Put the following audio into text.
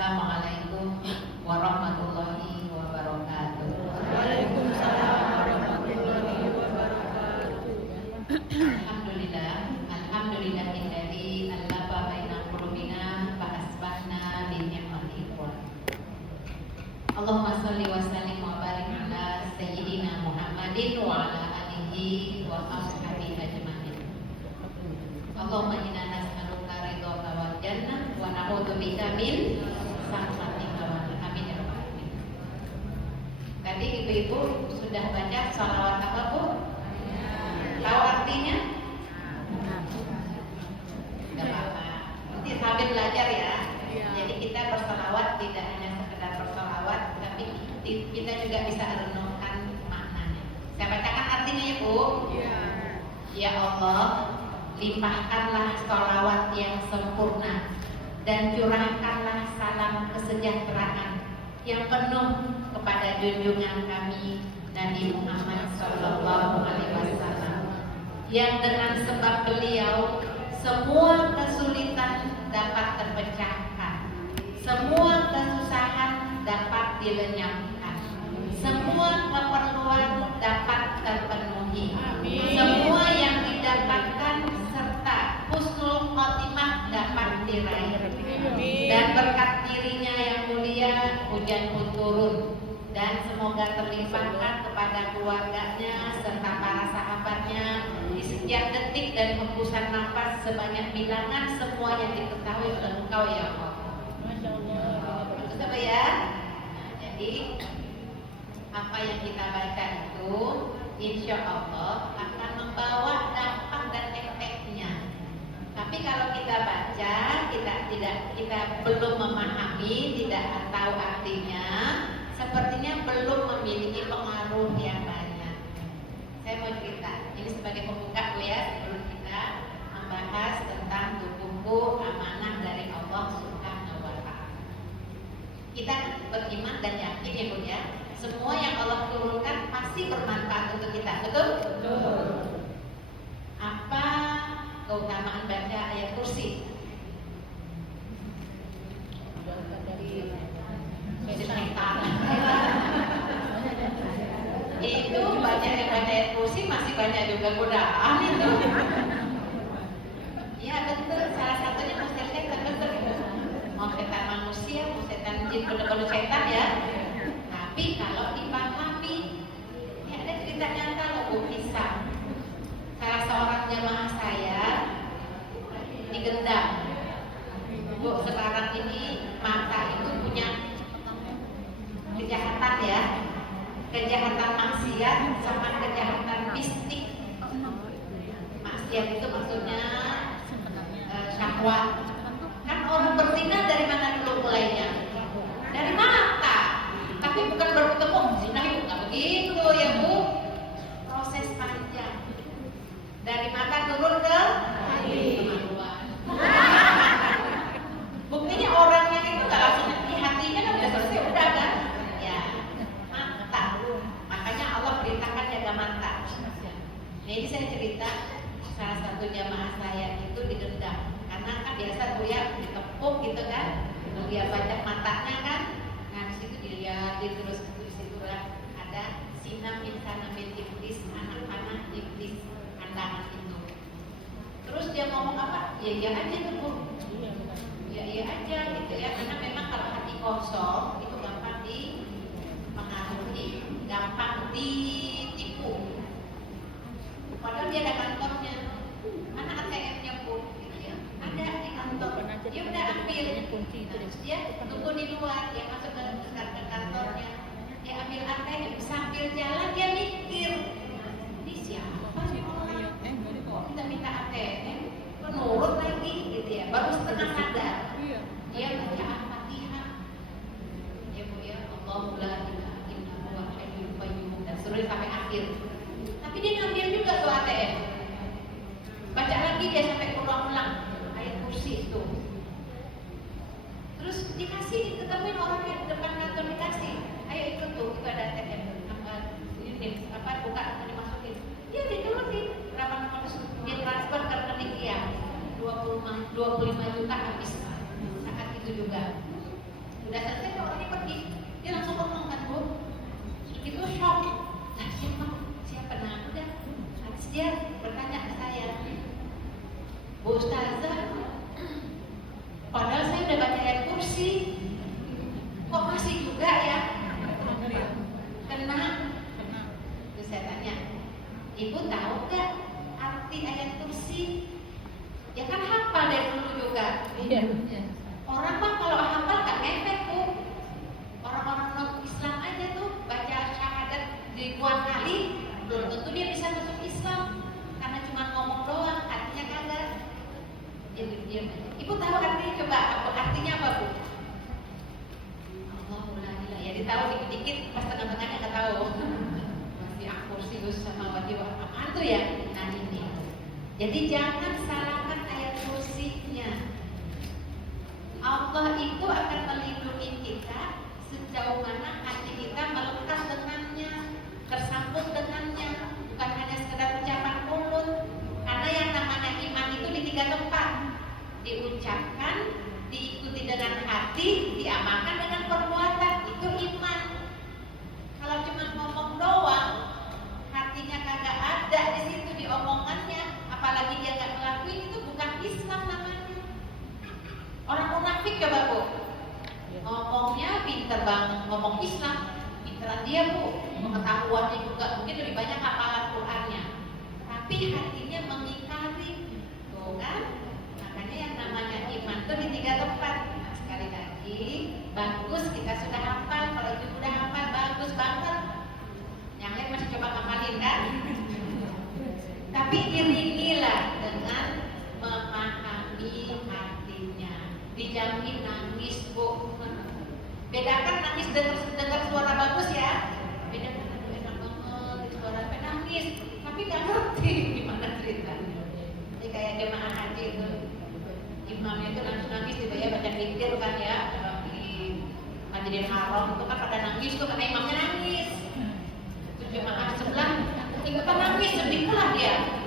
Assalamualaikum warahmatullahi wabarakatuh. Waalaikumsalam warahmatullahi wabarakatuh. Alhamdulillahilladzi allafa baina qulubina fa asbahna bi ni'mati ikhwan. Allahumma shalli wa sallim wa barik ala sayyidina Muhammadin wa ala alihi wa ashabihi ajmain. Allahumma inna nas'aluka ridhaka wal jannah wa na'udzubika min sakhatika wa amin ya rabbal alamin. Tadi ibu-ibu sudah baca shalawat apa Bu? Tahu artinya? Tidak apa-apa. Nanti sambil belajar ya. Jadi kita bersalawat tidak hanya sekedar bersalawat, tapi kita juga bisa renungkan maknanya. Saya bacakan artinya ya Bu. Ya Allah, limpahkanlah sholawat yang sempurna dan curahkanlah salam kesejahteraan yang penuh kepada junjungan kami Nabi Muhammad Sallallahu Alaihi Wasallam, yang dengan sebab beliau semua kesulitan dapat terpecahkan, semua kesusahan dapat dilenyapkan, semua keperluan dapat terpenuhi, semua yang didapatkan serta husnul khotimah dapat diraih, dan berkat dirinya yang mulia hujan pun turun, dan semoga terlimpahkan kepada keluarganya serta para sahabatnya di setiap detik dan hembusan nafas sebanyak bilangan semua yang diketahui oleh Engkau ya Allah. Bagus apa ya? Nah, jadi apa yang kita baca itu insya Allah akan membawa dampak dan efeknya. Tapi kalau kita baca kita belum memahami, tidak tahu artinya, sepertinya belum memiliki pengaruh yang banyak. Saya mau cerita, ini sebagai pembuka Bu ya, sebelum kita membahas tentang buku amanah dari Allah Subhanahu wa Ta'ala. Kita beriman dan yakin ya Bu ya, semua yang Allah turunkan pasti bermanfaat untuk kita, betul? Betul. Apa keutamaan baca ayat kursi? Itu banyak yang baca ayat kursi masih banyak juga godaan itu. Ya betul, salah satunya mau setan betul. Mau setan manusia, mau setan jin, bener-bener setan ya. Tapi kalau dipahami, ini ada cerita nyata loh Bu, kisah. Salah seorang jamaah saya digendam. Bu, sekarang ini mata itu punya kejahatan ya, kejahatan maksiat sama kejahatan mistik. Maksiat itu maksudnya syahwat. Kan orang berzina dari mana dulu mulainya? Dari mata. Tapi bukan baru ketemu zina itu nggak begitu ya Bu. Proses panjang. Dari mata turun ke hati. Buktinya orangnya itu nggak langsung di hatinya kan udah selesai udah kan? Ya mata. Makanya Allah perintahkan jaga mata. Nah ini saya cerita salah satu jamaah saya itu didendam karena kan biasa kuliah ditepuk gitu kan, dia baca matanya kan. Nah di situ dilihat terus di situ ada sinam insana bil iblis, anak-anak iblis pandangan itu. Terus dia ngomong apa? Ya iya aja tuh Bu. Ya iya aja gitu ya, karena memang kalau hati kosong itu gampang dipengaruhi, gampang ditipu. Padahal dia ada kantornya, mana ATM-nya Bu? Gitu ya. Ada di kantor. Dia udah ambil, dia tunggu di luar, dia masuk ke kantornya, dia ambil ATM, sambil jalan dia mikir, ini siapa sih orang? Kok kita minta ATM? Menurut lagi gitu ya, baru setengah sadar. Dia baca Al-Fatihah. Ya Bu ya, Allahu la ilaha illa huwal hayyul qayyum dan seterusnya sampai akhir. Tapi dia ngambil juga tuh ATM. Baca lagi dia sampai ulang-ulang ayat kursi itu. Terus dikasih, diketemuin orang yang di depan kantor dikasih. Ayo ikut tuh, itu ada ATM. Ini buka dimasukin. Ya diturutin berapa nomor dia transfer ke rekening dia. 25 juta habis saat itu juga. Udah selesai kan orangnya pergi, dia langsung ngomong kan Bu, itu shock. Nah siapa nah udah, habis dia bertanya ke saya, Bu Ustazah, padahal saya udah baca ayat kursi, kok masih juga ya kena. Terus saya tanya, Ibu tahu gak arti ayat kursi? Ya kan hafal dari dulu juga. Iya. Orang mah kalau hafal gak ngefek Bu. Orang-orang non Islam aja tuh baca syahadat ribuan kali, belum tentu dia bisa masuk Islam karena cuma ngomong doang, artinya kagak. Ibu tahu artinya, coba artinya apa Bu? Alhamdulillah ya, ditahu dikit-dikit, pas tengah-tengahnya nggak tahu. Masih kursi sama wajib apaan tuh ya? Nah ini. Jadi jangan salahkan ayat kursinya. Allah itu akan melindungi kita sejauh mana hati kita melekat dengannya, tersambut dengannya, bukan hanya sekedar ucapan mulut. Karena yang namanya iman itu di 3 tempat: diucapkan, diikuti dengan hati, diamalkan dengan perbuatan. Itu iman. Kalau cuma ngomong doang, hatinya kagak ada di situ di omongannya, apalagi dia nggak ngelakuin, itu bukan Islam namanya. Orang munafik coba Bu, ngomongnya pinter banget, ngomong Islam, pinteran dia Bu, pengetahuannya juga mungkin lebih banyak hafalan Qurannya, tapi hatinya mengingkari, tuh kan? Makanya yang namanya iman itu di 3 tempat. Nah, sekali lagi, bagus kita sudah hafal, kalau itu udah hafal bagus banget. Yang lain masih coba ngapalin kan? Tapi iringilah dengan memahami hatinya. Dijamin nangis Bu. Bedakan nangis dengar suara bagus ya. Bedakan aduh enak banget suara nangis, tapi nggak ngerti gimana ceritanya. Ini kayak jemaah haji itu, imamnya itu langsung nangis gitu ya, baca zikir kan ya di Masjidil Haram itu kan pada nangis tuh karena imamnya nangis. Terus jemaah sebelah ikutan nangis, sedih pula dia.